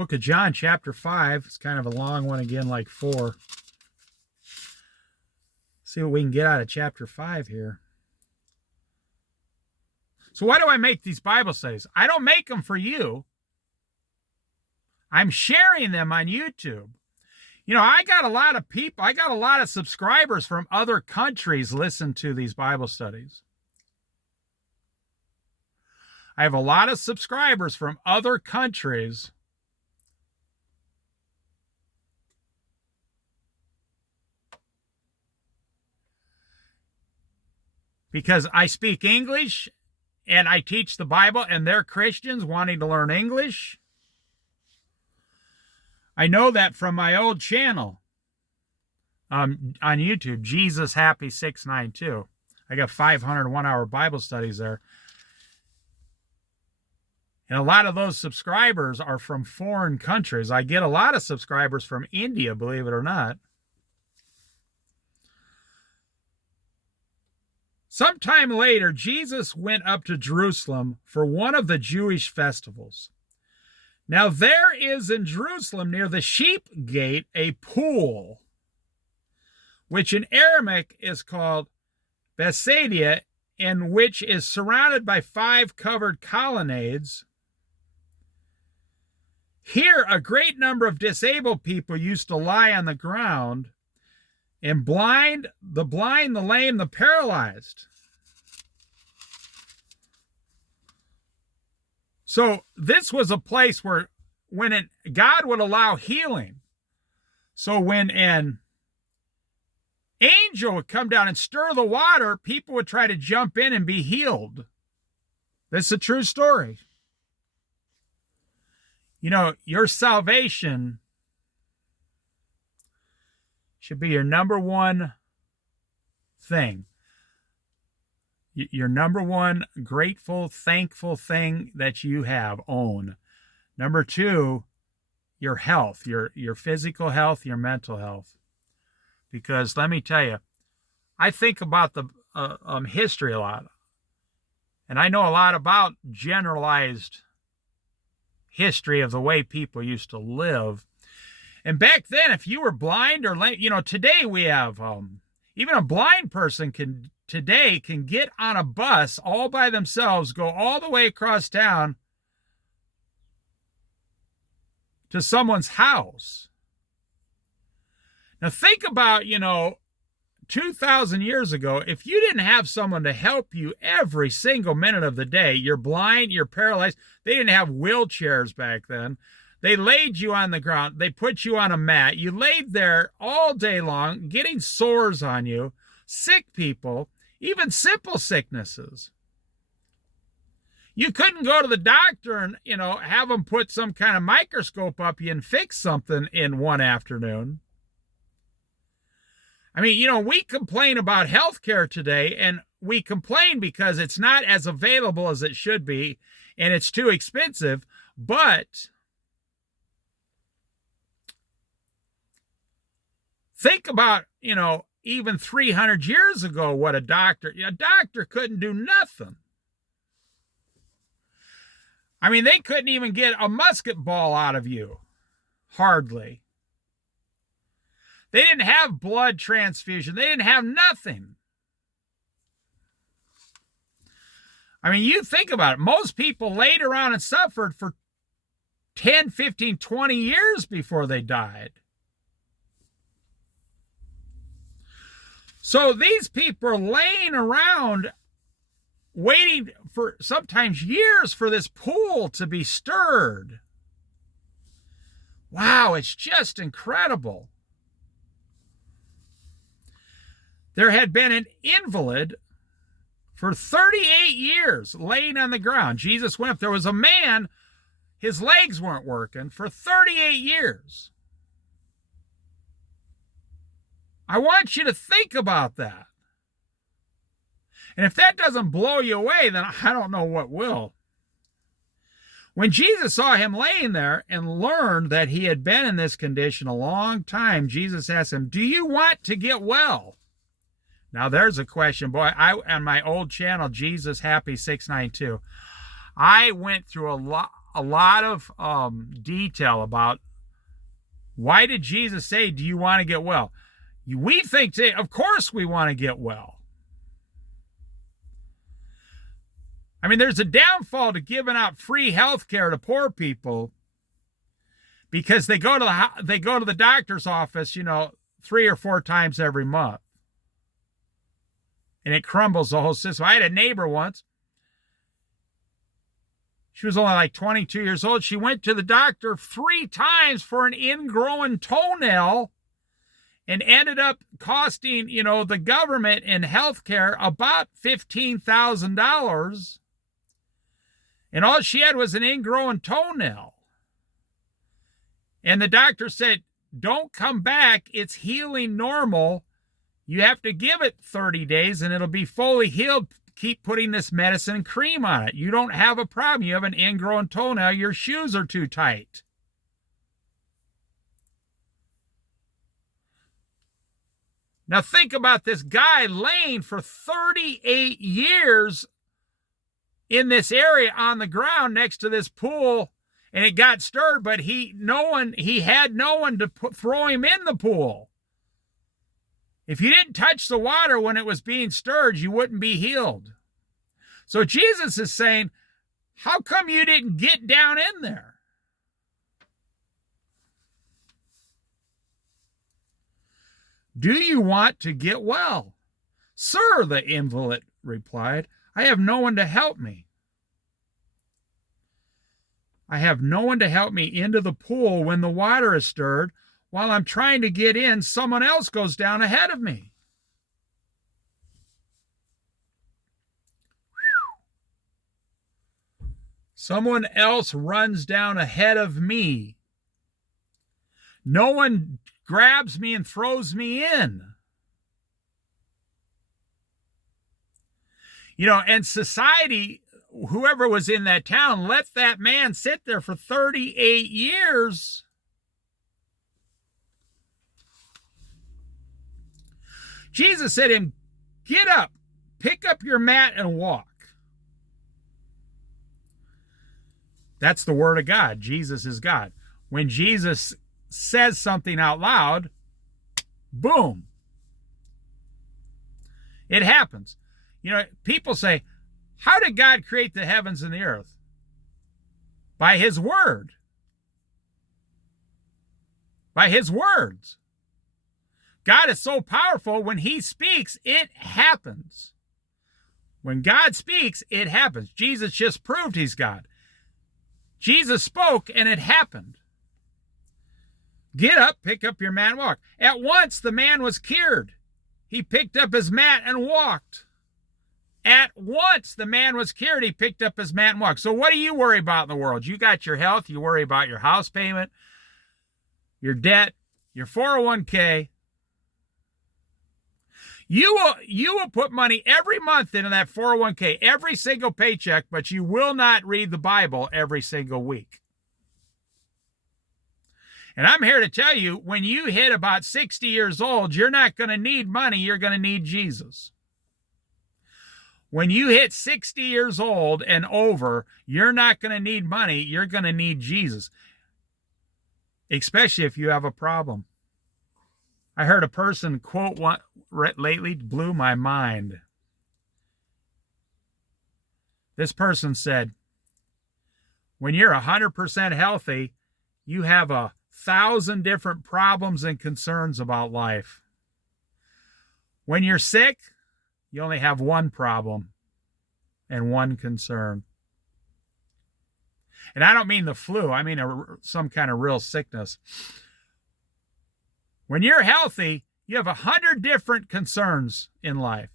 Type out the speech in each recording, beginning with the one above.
Book of John, chapter 5. It's kind of a long one again, like 4. See what we can get out of chapter 5 here. So why do I make these Bible studies? I don't make them for you. I'm sharing them on YouTube. You know, I got a lot of people, I got a lot of subscribers from other countries listen to these Bible studies. I have a lot of subscribers from other countries because I speak English and I teach the Bible, and they're Christians wanting to learn English. I know that from my old channel on YouTube, Jesus Happy 692. I got 500 one-hour Bible studies there. And a lot of those subscribers are from foreign countries. I get a lot of subscribers from India, believe it or not. Sometime later, Jesus went up to Jerusalem for one of the Jewish festivals. Now there is in Jerusalem near the sheep gate a pool, which in Aramaic is called Bethsaida, and which is surrounded by 5 covered colonnades. Here a great number of disabled people used to lie on the ground, and the blind, the lame, the paralyzed. So this was a place where God would allow healing. So when an angel would come down and stir the water, people would try to jump in and be healed. This is a true story. You know, your salvation should be your number one thing. Your number one grateful, thankful thing that you own. Number 2, your health, your physical health, your mental health. Because let me tell you, I think about the history a lot. And I know a lot about generalized history of the way people used to live. And back then, if you were blind or lame, you know, today we have, even a blind person can get on a bus all by themselves, go all the way across town to someone's house. Now think about, 2,000 years ago, if you didn't have someone to help you every single minute of the day, you're blind, you're paralyzed. They didn't have wheelchairs back then. They laid you on the ground. They put you on a mat. You laid there all day long, getting sores on you, sick people, even simple sicknesses. You couldn't go to the doctor and, have them put some kind of microscope up you and fix something in one afternoon. I mean, we complain about healthcare today, and we complain because it's not as available as it should be, and it's too expensive, but think about, even 300 years ago, what a doctor couldn't do nothing. I mean, they couldn't even get a musket ball out of you. Hardly. They didn't have blood transfusion. They didn't have nothing. I mean, you think about it. Most people laid around and suffered for 10, 15, 20 years before they died. So these people are laying around waiting for sometimes years for this pool to be stirred. Wow, it's just incredible. There had been an invalid for 38 years laying on the ground. Jesus went up. There was a man, his legs weren't working for 38 years. I want you to think about that. And if that doesn't blow you away, then I don't know what will. When Jesus saw him laying there and learned that he had been in this condition a long time, Jesus asked him, "Do you want to get well?" Now there's a question. Boy, on my old channel, Jesus Happy 692, I went through a lot. a lot of detail about why did Jesus say, do you want to get well? We think, of course we want to get well. I mean, there's a downfall to giving out free health care to poor people because they go to the doctor's office, 3 or 4 times every month. And it crumbles the whole system. I had a neighbor once. She was only like 22 years old. She went to the doctor 3 times for an ingrowing toenail and ended up costing, the government in healthcare about $15,000. And all she had was an ingrowing toenail. And the doctor said, don't come back. It's healing normal. You have to give it 30 days and it'll be fully healed. Keep putting this medicine and cream on it. You don't have a problem. You have an ingrown toenail. Your shoes are too tight. Now think about this guy laying for 38 years in this area on the ground next to this pool, and it got stirred, but he had no one to throw him in the pool. If you didn't touch the water when it was being stirred, you wouldn't be healed. So Jesus is saying, how come you didn't get down in there? Do you want to get well? Sir, the invalid replied, I have no one to help me. I have no one to help me into the pool when the water is stirred. While I'm trying to get in, someone else goes down ahead of me. Someone else runs down ahead of me. No one grabs me and throws me in. And society, whoever was in that town, let that man sit there for 38 years. Jesus said to him, get up, pick up your mat and walk. That's the word of God. Jesus is God. When Jesus says something out loud, boom, it happens. People say, how did God create the heavens and the earth? By his word. By his words. God is so powerful, when he speaks, it happens. When God speaks, it happens. Jesus just proved he's God. Jesus spoke and it happened. Get up, pick up your mat and walk. At once the man was cured. He picked up his mat and walked. At once the man was cured. He picked up his mat and walked. So what do you worry about in the world? You got your health. You worry about your house payment, your debt, your 401k. You will put money every month into that 401k, every single paycheck, but you will not read the Bible every single week. And I'm here to tell you, when you hit about 60 years old, you're not going to need money. You're going to need Jesus. When you hit 60 years old and over, you're not going to need money. You're going to need Jesus, especially if you have a problem. I heard a person quote one lately, blew my mind. This person said, when you're 100% healthy, you have 1,000 different problems and concerns about life. When you're sick, you only have one problem and one concern. And I don't mean the flu. I mean some kind of real sickness. When you're healthy, you have 100 different concerns in life.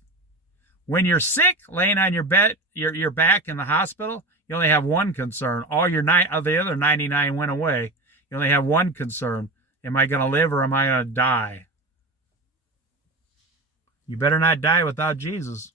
When you're sick, laying on your bed, your back in the hospital, you only have one concern. All the other 99 went away. You only have one concern. Am I going to live or am I going to die? You better not die without Jesus.